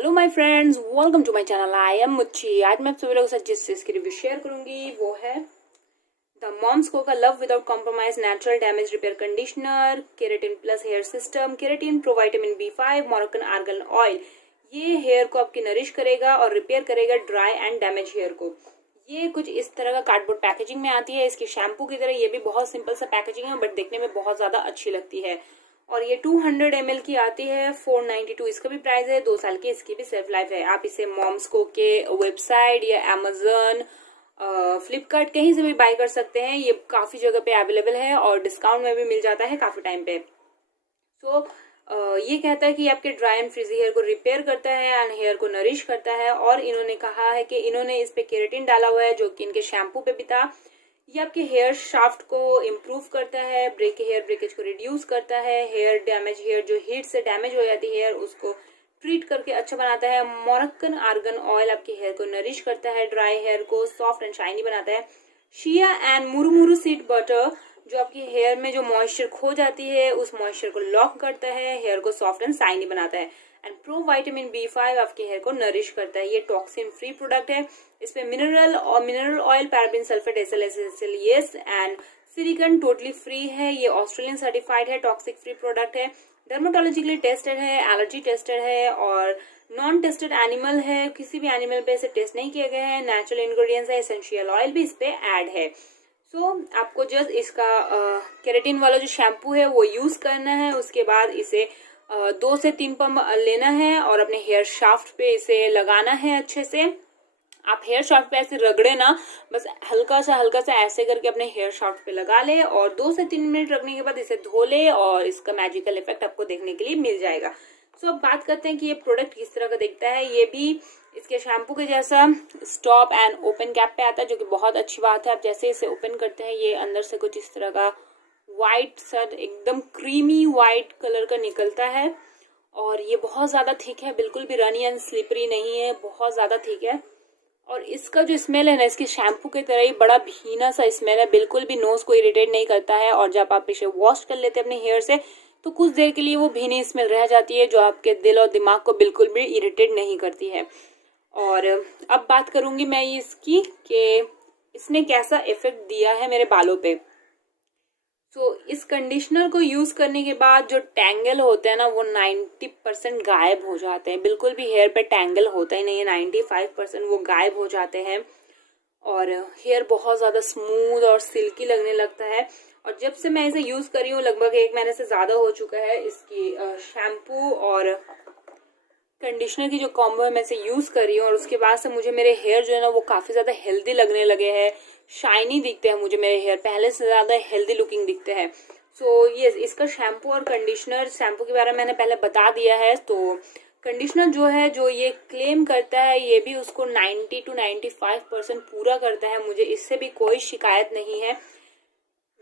Hello my friends, welcome to my channel Iammuchchi। आज मैं आप सभी लोगों के साथ जिस चीज की रिव्यू शेयर करूंगी वो है द मॉम्स को का love without compromise natural damage repair conditioner, keratin plus hair system, keratin provitamin B5, Moroccan argan oil. ये हेयर को आपकी नरिश करेगा और रिपेयर करेगा ड्राई एंड डैमेज हेयर को। ये कुछ इस तरह का कार्डबोर्ड पैकेजिंग में आती है। इसकी शैम्पू की तरह ये भी बहुत सिंपल सा पैकेजिंग है, बट देखने में बहुत ज्यादा अच्छी लगती है। और ये 200 ml की आती है, 492 इसका भी प्राइस है। 2 साल की इसकी भी सेल्फ लाइफ है। आप इसे मॉम्सको के वेबसाइट या अमेजन, फ्लिपकार्ट कहीं से भी बाय कर सकते हैं। ये काफी जगह पे अवेलेबल है और डिस्काउंट में भी मिल जाता है काफी टाइम पे। तो ये कहता है कि आपके ड्राई एंड फ्रीजी हेयर को रिपेयर करता है एंड हेयर को नरिश करता है। और इन्होंने कहा है कि इन्होंने इस पे केराटिन डाला हुआ है जो कि इनके शैम्पू पे भी था। ये आपके हेयर शाफ्ट को इम्प्रूव करता है, हेयर ब्रेकेज को रिड्यूस करता है, हेयर जो हीट से डैमेज हो जाती है हेयर उसको ट्रीट करके अच्छा बनाता है। मोरोक्कन आर्गन ऑयल आपके हेयर को नरिश करता है, ड्राई हेयर को सॉफ्ट एंड शाइनी बनाता है। शिया एंड मुरुमुरु सीड बटर जो आपकी हेयर में जो मॉइस्चर खो जाती है उस मॉइस्चर को लॉक करता है, हेयर को सॉफ्ट एंड शाइनी बनाता है। एंड प्रोवाइटामिन B5 आपके हेयर को नरिश करता है। ये टॉक्सिन फ्री प्रोडक्ट है। इसमें mineral oil, paraben, sulphate, SLS and silicon totally free है। ये ऑस्ट्रेलियन सर्टिफाइड है, टॉक्सिक फ्री प्रोडक्ट है, डर्मेटोलॉजिकली टेस्टेड है, एलर्जी टेस्टेड है और नॉन टेस्टेड एनिमल है। किसी भी एनिमल पे इसे टेस्ट नहीं किया गया है। नेचुरल इंग्रेडिएंट्स है, एसेंशियल ऑयल भी इस पे ऐड है। आपको जस्ट इसका केराटिन वाला जो शैम्पू है वो यूज करना है। उसके बाद इसे 2 से 3 पंप लेना है और अपने हेयर शाफ्ट पे इसे लगाना है अच्छे से। आप हेयर शाफ्ट पे ऐसे रगड़े ना, बस हल्का सा ऐसे करके अपने हेयर शाफ्ट पे लगा ले और 2 से 3 मिनट रखने के बाद इसे धो ले और इसका मैजिकल इफेक्ट आपको देखने के लिए मिल जाएगा। अब बात करते हैं कि ये प्रोडक्ट किस तरह का दिखता है। ये भी इसके शैम्पू के जैसा स्टॉप एंड ओपन कैप पे आता है, जो कि बहुत अच्छी बात है। आप जैसे इसे ओपन करते हैं ये अंदर से कुछ इस तरह का व्हाइट सा एकदम क्रीमी व्हाइट कलर का निकलता है। और ये बहुत ज्यादा थिक है, बिल्कुल भी रनी एंड स्लिपरी नहीं है, बहुत ज्यादा थिक है। और इसका जो स्मेल है ना, इसके शैम्पू की तरह ही बड़ा भीना सा स्मेल है, बिल्कुल भी नोज को इरिटेट नहीं करता है। और जब आप इसे वॉश कर लेते हैं अपने हेयर से तो कुछ देर के लिए वो भीनी स्मेल रह जाती है जो आपके दिल और दिमाग को बिल्कुल भी इरिटेट नहीं करती है। और अब बात करूंगी मैं इसकी कि इसने कैसा इफेक्ट दिया है मेरे बालों पे। इस कंडीशनर को यूज करने के बाद जो टैंगल होते हैं ना वो 90% गायब हो जाते हैं। बिल्कुल भी हेयर पे टैंगल होता ही नहीं है, 95% वो गायब हो जाते हैं और हेयर बहुत ज्यादा स्मूथ और सिल्की लगने लगता है। और जब से मैं इसे यूज कर रही हूँ, लगभग 1 महीने से ज्यादा हो चुका है, इसकी शैम्पू और कंडीशनर की जो कॉम्बो है मैं इसे यूज कर रही हूँ और उसके बाद से मुझे मेरे हेयर जो है ना वो काफी ज्यादा हेल्दी लगने लगे हैं, शाइनी दिखते हैं मुझे मेरे हेयर, पहले से ज्यादा हेल्दी लुकिंग दिखते हैं। ये इसका शैम्पू और कंडीशनर, शैम्पू के बारे में मैंने पहले बता दिया है। तो कंडीशनर जो है जो ये क्लेम करता है ये भी उसको 90 to 95% पूरा करता है। मुझे इससे भी कोई शिकायत नहीं है।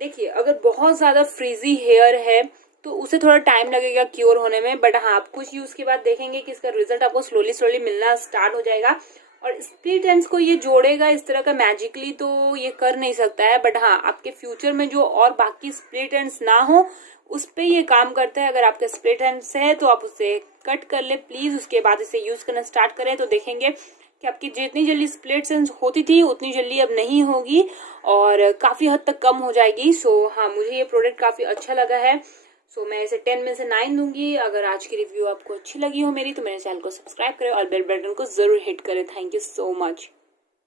देखिए, अगर बहुत ज्यादा फ्रीजी हेयर है तो उसे थोड़ा टाइम लगेगा क्योर होने में, बट हाँ आप कुछ यूज के बाद देखेंगे कि इसका रिजल्ट आपको स्लोली मिलना स्टार्ट हो जाएगा। और स्प्लिट एंड्स को ये जोड़ेगा इस तरह का मैजिकली तो ये कर नहीं सकता है, बट हाँ आपके फ्यूचर में जो और बाकी स्प्लिट एंड्स ना हो उस पे ये काम करता है। अगर आपके स्प्लिट एंड्स है तो आप उसे कट कर ले प्लीज, उसके बाद इसे यूज करना स्टार्ट करें तो देखेंगे कि आपकी जितनी जल्दी स्प्लिट एंड्स होती थी उतनी जल्दी अब नहीं होगी और काफी हद तक कम हो जाएगी। हाँ मुझे ये प्रोडक्ट काफी अच्छा लगा है। मैं इसे 10 में से 9 दूंगी। अगर आज की रिव्यू आपको अच्छी लगी हो मेरी तो मेरे चैनल को सब्सक्राइब करें और बेल बटन को जरूर हिट करें। Thank you so much.